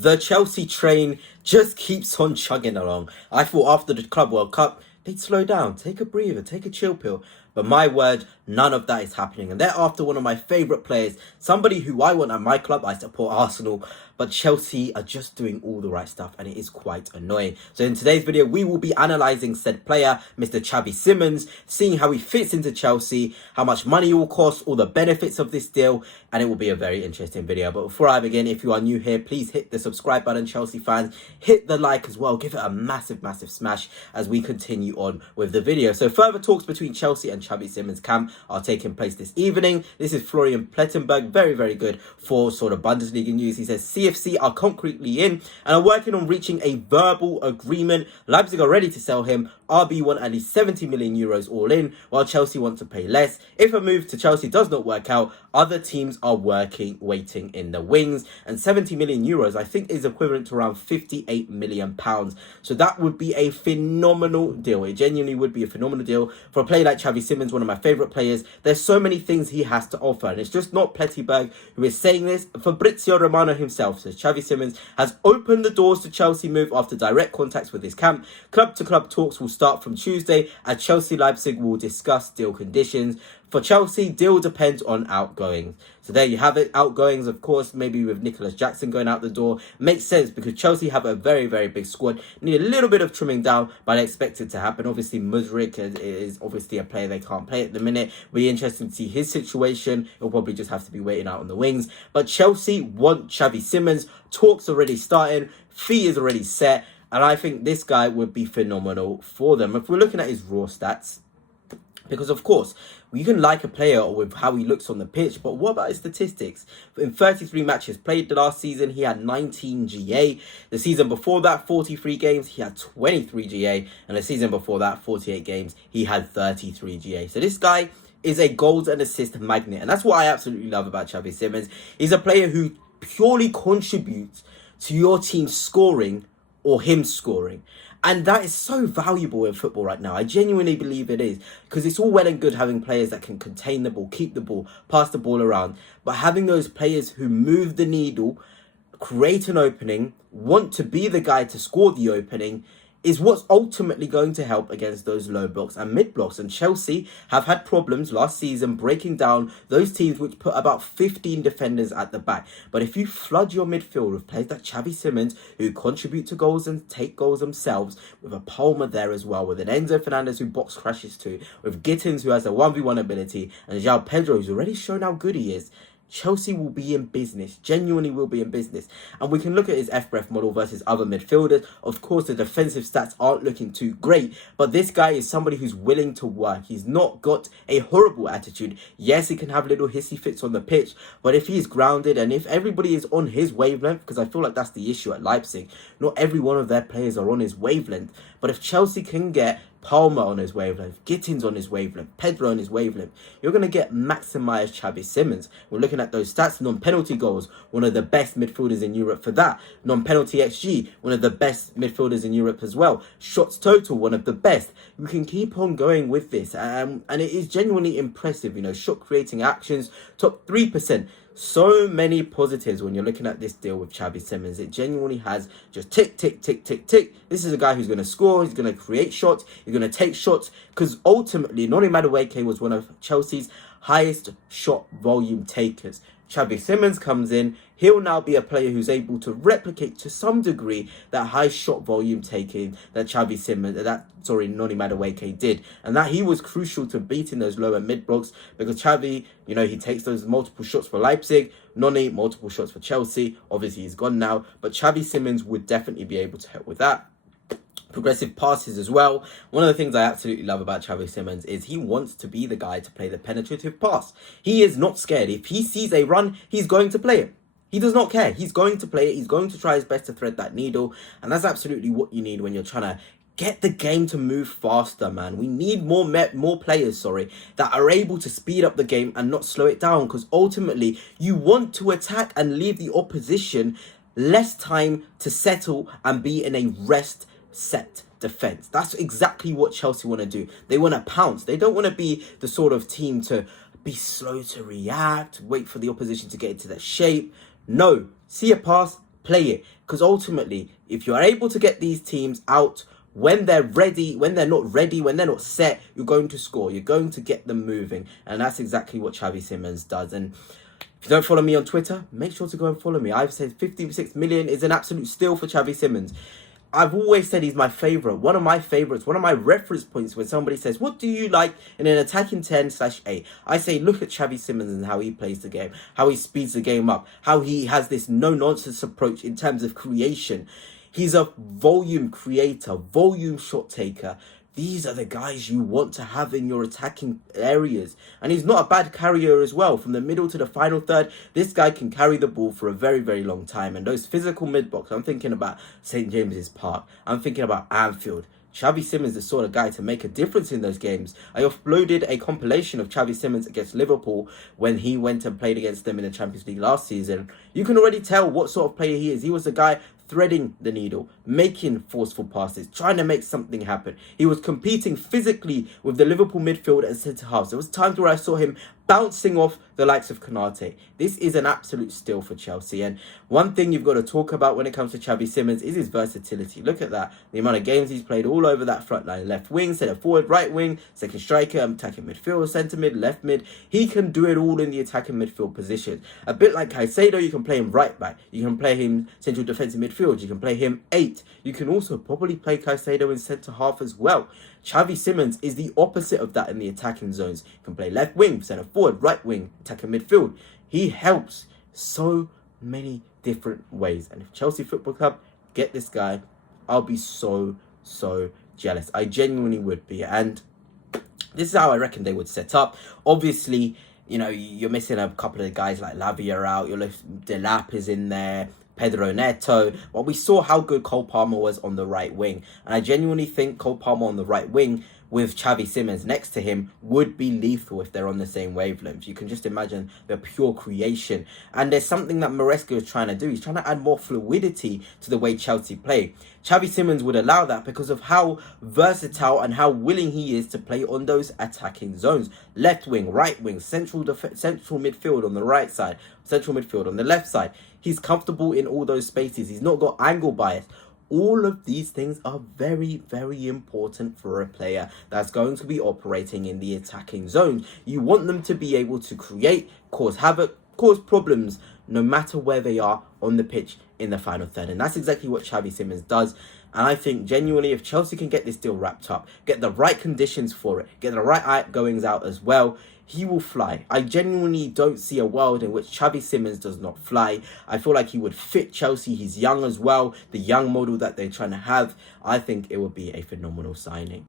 The Chelsea train just keeps on chugging along. I thought after the Club World Cup, they'd slow down, take a breather, take a chill pill. But my word, none of that is happening. And they're after one of my favourite players, somebody who I want at my club. I support Arsenal, but Chelsea are just doing all the right stuff, and it is quite annoying. So in today's video, we will be analysing said player, Mr. Xavi Simons, seeing how he fits into Chelsea, how much money it will cost, all the benefits of this deal, and it will be a very interesting video. But before I begin, if you are new here, please hit the subscribe button, Chelsea fans. Hit the like as well. Give it a massive, massive smash as we continue on with the video. So further talks between Chelsea and Xavi Simons' camp are taking place this evening. This is Florian Plettenberg, very, very good for sort of Bundesliga news. He says CFC are concretely in and are working on reaching a verbal agreement. Leipzig are ready to sell him. RB want at least 70 million euros all in, while Chelsea want to pay less. If a move to Chelsea does not work out, other teams are waiting in the wings. And 70 million euros, I think, is equivalent to around 58 million pounds. So that would be a phenomenal deal. It genuinely would be a phenomenal deal for a player like Xavi Simons, one of my favourite players. There's so many things he has to offer, and it's just not Plettenberg who is saying this. Fabrizio Romano himself says Xavi Simons has opened the doors to Chelsea move after direct contacts with his camp. Club-to-club talks will start from Tuesday, as Chelsea Leipzig will discuss deal conditions. For Chelsea, deal depends on outgoings. So there you have it. Outgoings, of course, maybe with Nicholas Jackson going out the door. Makes sense because Chelsea have a very, very big squad. Need a little bit of trimming down, but I expect it to happen. Obviously, Mudryk is obviously a player they can't play at the minute. Be interesting to see his situation. He'll probably just have to be waiting out on the wings. But Chelsea want Xavi Simons. Talks already starting. Fee is already set. And I think this guy would be phenomenal for them. If we're looking at his raw stats, because, of course, you can like a player with how he looks on the pitch, but what about his statistics? In 33 matches played the last season, he had 19 GA. The season before that, 43 games, he had 23 GA. And the season before that, 48 games, he had 33 GA. So this guy is a goals and assist magnet. And that's what I absolutely love about Xavi Simons. He's a player who purely contributes to your team scoring or him scoring. And that is so valuable in football right now. I genuinely believe it is. Because it's all well and good having players that can contain the ball, keep the ball, pass the ball around. But having those players who move the needle, create an opening, want to be the guy to score the opening, is what's ultimately going to help against those low blocks and mid blocks. And Chelsea have had problems last season breaking down those teams which put about 15 defenders at the back. But if you flood your midfield with players like Xavi Simons, who contribute to goals and take goals themselves, with a Palmer there as well, with an Enzo Fernandez who box crashes too, with Gittins who has a 1v1 ability, and João Pedro who's already shown how good he is, Chelsea will be in business, genuinely will be in business. And we can look at his FBref model versus other midfielders. Of course, the defensive stats aren't looking too great, but this guy is somebody who's willing to work. He's not got a horrible attitude. Yes, he can have little hissy fits on the pitch, but if he's grounded and if everybody is on his wavelength, because I feel like that's the issue at Leipzig, not every one of their players are on his wavelength. But if Chelsea can get Palmer on his wavelength, Gittins on his wavelength, Pedro on his wavelength, you're going to get maximised Xavi Simons. We're looking at those stats. Non-penalty goals, one of the best midfielders in Europe for that. Non-penalty XG, one of the best midfielders in Europe as well. Shots total, one of the best. We can keep on going with this. And it is genuinely impressive. You know, shot creating actions, top 3%. So many positives when you're looking at this deal with Xavi Simons. It genuinely has just tick, tick, tick, tick, tick. This is a guy who's going to score. He's going to create shots. He's going to take shots. Because ultimately, Noni Madueke was one of Chelsea's highest shot volume takers. Xavi Simons comes in. He'll now be a player who's able to replicate to some degree that high shot volume taking that Noni Madueke did. And that he was crucial to beating those lower mid blocks, because Xavi, you know, he takes those multiple shots for Leipzig. Noni, multiple shots for Chelsea. Obviously, he's gone now. But Xavi Simons would definitely be able to help with that. Progressive passes as well. One of the things I absolutely love about Xavi Simons is he wants to be the guy to play the penetrative pass. He is not scared. If he sees a run, he's going to play it. He does not care. He's going to play it. He's going to try his best to thread that needle. And that's absolutely what you need when you're trying to get the game to move faster, man. We need more players, that are able to speed up the game and not slow it down. Because ultimately, you want to attack and leave the opposition less time to settle and be in a rest set defense. That's exactly what Chelsea want to do. They want to pounce. They don't want to be the sort of team to be slow to react, wait for the opposition to get into their shape. No, see a pass, play it. Because ultimately, if you're able to get these teams out when they're ready, when they're not ready, when they're not set, you're going to score. You're going to get them moving. And that's exactly what Xavi Simons does. And if you don't follow me on Twitter, make sure to go and follow me. I've said 56 million is an absolute steal for Xavi Simons. I've always said he's my favourite. One of my favourites, one of my reference points when somebody says, what do you like in an attacking 10/8? I say, look at Xavi Simons and how he plays the game, how he speeds the game up, how he has this no-nonsense approach in terms of creation. He's a volume creator, volume shot taker. These are the guys you want to have in your attacking areas. And he's not a bad carrier as well. From the middle to the final third, this guy can carry the ball for a very, very long time. And those physical mid-box, I'm thinking about St. James's Park. I'm thinking about Anfield. Xavi Simons is the sort of guy to make a difference in those games. I uploaded a compilation of Xavi Simons against Liverpool when he went and played against them in the Champions League last season. You can already tell what sort of player he is. He was the guy threading the needle, making forceful passes, trying to make something happen. He was competing physically with the Liverpool midfield and centre halves. There was times where I saw him bouncing off the likes of Konate. This is an absolute steal for Chelsea. And one thing you've got to talk about when it comes to Xavi Simons is his versatility. Look at that. The amount of games he's played all over that front line. Left wing, centre forward, right wing, second striker, attacking midfield, centre mid, left mid. He can do it all in the attacking midfield position. A bit like Caicedo, you can play him right back. You can play him central defensive midfield. You can play him 8. You can also probably play Caicedo in centre half as well. Xavi Simons is the opposite of that in the attacking zones. You can play left wing, centre forward, right wing, attacking midfield. He helps so many different ways. And if Chelsea Football Club get this guy, I'll be so jealous. I genuinely would be. And this is how I reckon they would set up. Obviously, you know, you're missing a couple of guys like Lavia out. Your Delap is in there. Pedro Neto. Well, we saw how good Cole Palmer was on the right wing. And I genuinely think Cole Palmer on the right wing with Xavi Simons next to him would be lethal if they're on the same wavelength. You can just imagine the pure creation. And there's something that Maresca is trying to do. He's trying to add more fluidity to the way Chelsea play. Xavi Simons would allow that because of how versatile and how willing he is to play on those attacking zones. Left wing, right wing, central midfield on the right side, central midfield on the left side. He's comfortable in all those spaces. He's not got angle bias. All of these things are very, very important for a player that's going to be operating in the attacking zone. You want them to be able to create, cause havoc, cause problems, no matter where they are on the pitch in the final third. And that's exactly what Xavi Simons does. And I think genuinely if Chelsea can get this deal wrapped up, get the right conditions for it, get the right outgoings out as well, he will fly. I genuinely don't see a world in which Xavi Simons does not fly. I feel like he would fit Chelsea. He's young as well. The young model that they're trying to have. I think it would be a phenomenal signing.